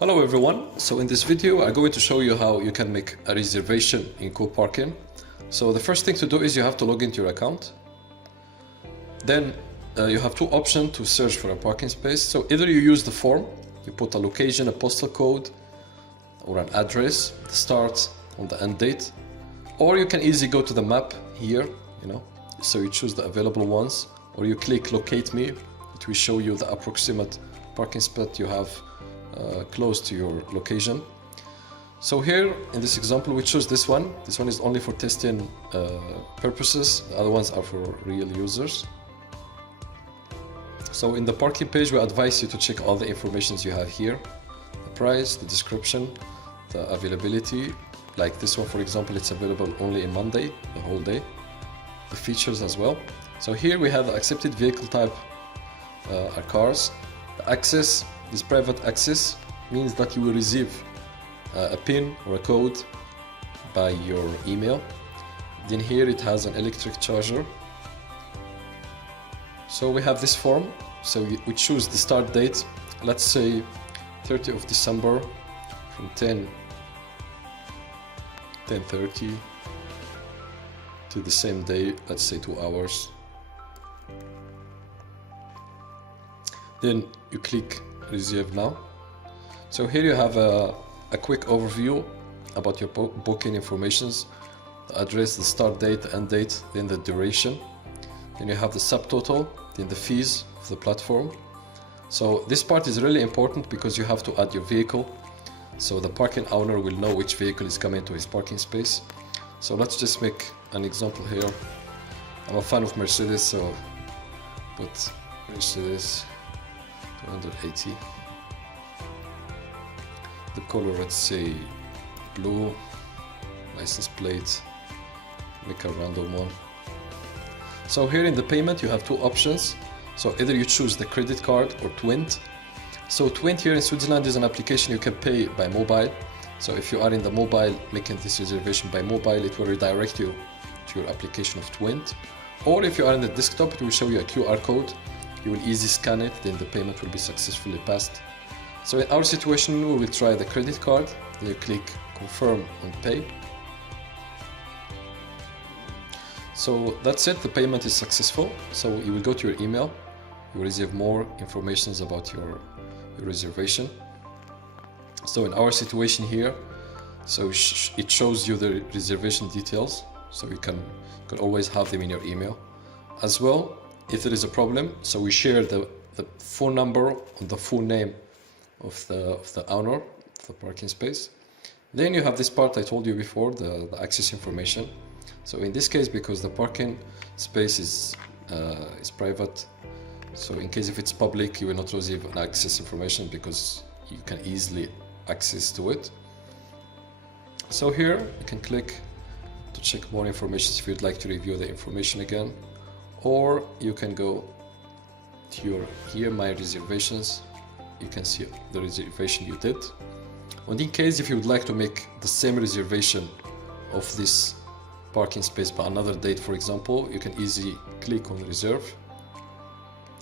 Hello everyone, so in this video I'm going to show you how you can make a reservation in CoParking. So the first thing to do is you have to log into your account. Then you have two options to search for a parking space. So either you use the form, you put a location, a postal code or an address, the start and the end date, or you can easily go to the map here, so you choose the available ones, or you click locate me. It will show you the approximate parking spot you have close to your location. So here in this example we choose this one. This one is only for testing purposes. The other ones are for real users. So in the parking page we advise you to check all the informations you have here: the price, the description, the availability. Like this one, for example, it's available only in Monday, the whole day. The features as well. So here we have the accepted vehicle type are cars. The access, this private access means that you will receive a PIN or a code by your email. Then here it has an electric charger. So we have this form. So we choose the start date, let's say 30th of December from 10:30 to the same day, let's say 2 hours. Then you click reserve now. So here you have a quick overview about your booking informations: the address, the start date, the end date, then the duration. Then you have the subtotal, then the fees of the platform. So this part is really important because you have to add your vehicle, so the parking owner will know which vehicle is coming to his parking space. So let's just make an example here. I'm a fan of Mercedes, so put Mercedes 280. The color, let's say blue. License plate, make a random one. So here in the payment you have two options. So either you choose the credit card or Twint. So Twint here in Switzerland is an application you can pay by mobile. So if you are in the mobile making this reservation by mobile, it will redirect you to your application of Twint. Or if you are in the desktop, it will show you a QR code. You will easily scan it, then the payment will be successfully passed. So in our situation we will try the credit card. Then you click confirm and pay. So that's it, the payment is successful. So you will go to your email, you will receive more information about your reservation. So in our situation here, so it shows you the reservation details, so you can always have them in your email. As well, if there is a problem, so we share the phone number and the full name of the owner of the parking space. Then you have this part I told you before, the access information. So in this case, because the parking space is private, so in case if it's public, you will not receive an access information because you can easily access to it. So here you can click to check more information if you'd like to review the information again, or you can go to your here my reservations. You can see the reservation you did. And in case if you would like to make the same reservation of this parking space by another date, for example, you can easily click on reserve.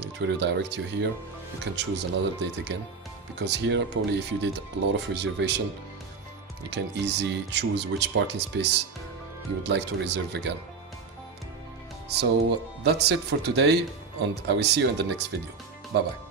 It will redirect you here. You can choose another date again, because here probably if you did a lot of reservation, you can easily choose which parking space you would like to reserve again. So that's it for today, and I will see you in the next video. Bye bye.